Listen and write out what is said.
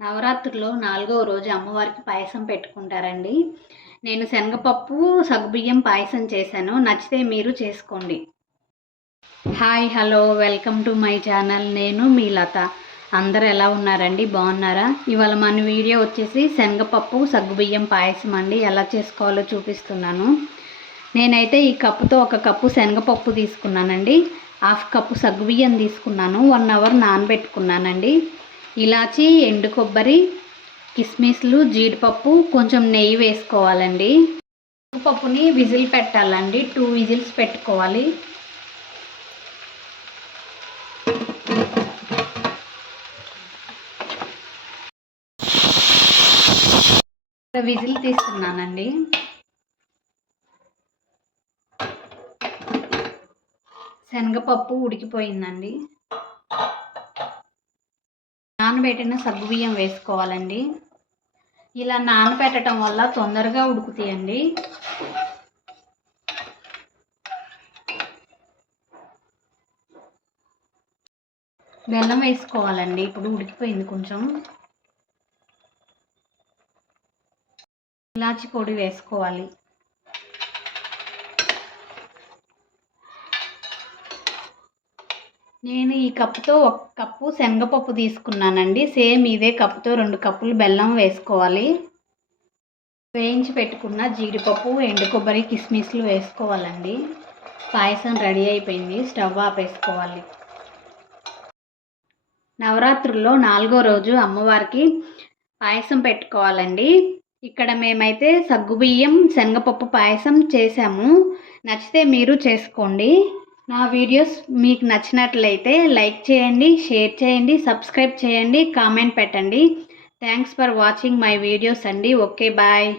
నవరాత్రిలో 4వ రోజు అమ్మవారికి పాయసం పెట్టుకుంటారండి. నేను శనగపప్పు, సగ్గుబియ్యం పాయసం చేశాను. నచ్చితే మీరు చేసుకోండి. Hi, hello, welcome to my channel. నేను మీ లత. అందరు ఎలా ఉన్నారండి? బాగున్నారా? ఇవాళ మన వీడియో వచ్చేసి శనగపప్పు, సగ్గుబియ్యం పాయసం అండి. ఎలా చేసుకోవాలో చూపిస్తున్నాను. నేనైతే ఈ కప్పుతో 1 కప్పు శనగపప్పు తీసుకున్నానండి. 1/2 కప్పు సగ్గుబియ్యం తీసుకున్నాను. 1 అవర్ నానబెట్టుకున్నానండి. ఇలాచి, ఎండు కొబ్బరి, కిస్మిస్లు, జీడిపప్పు, కొంచెం నెయ్యి వేసుకోవాలండి. పప్పుని విజిల్ పెట్టాలండి. 2 విజిల్స్ పెట్టుకోవాలి. విజిల్ తీస్తున్నానండి. శనగపప్పు ఉడికిపోయిందండి. నానబెట్టిన సగ్గుబియ్యం వేసుకోవాలండి. ఇలా నానబెట్టడం వల్ల తొందరగా ఉడుకుతాయండి. బెల్లం వేసుకోవాలండి. ఇప్పుడు ఉడికిపోయింది కొంచెం. ఇలాచి పొడి వేసుకోవాలి. నేను ఈ కప్పుతో 1 కప్పు శనగపప్పు తీసుకున్నానండి. సేమ్ ఇదే కప్పుతో 2 కప్పులు బెల్లం వేసుకోవాలి. వేయించి పెట్టుకున్న జీడిపప్పు, ఎండు కొబ్బరి, కిస్మిస్లు వేసుకోవాలండి. పాయసం రెడీ అయిపోయింది. స్టవ్ ఆపేసుకోవాలి. నవరాత్రుల్లో 4వ రోజు అమ్మవారికి పాయసం పెట్టుకోవాలండి. ఇక్కడ మేమైతే సగ్గుబియ్యం, శనగపప్పు పాయసం చేసాము. నచ్చితే మీరు చేసుకోండి. నా వీడియోస్ మీకు నచ్చినట్లయితే లైక్ చేయండి, షేర్ చేయండి, సబ్స్క్రైబ్ చేయండి, కామెంట్ పెట్టండి. Thanks for watching my videos అండి. Okay, bye.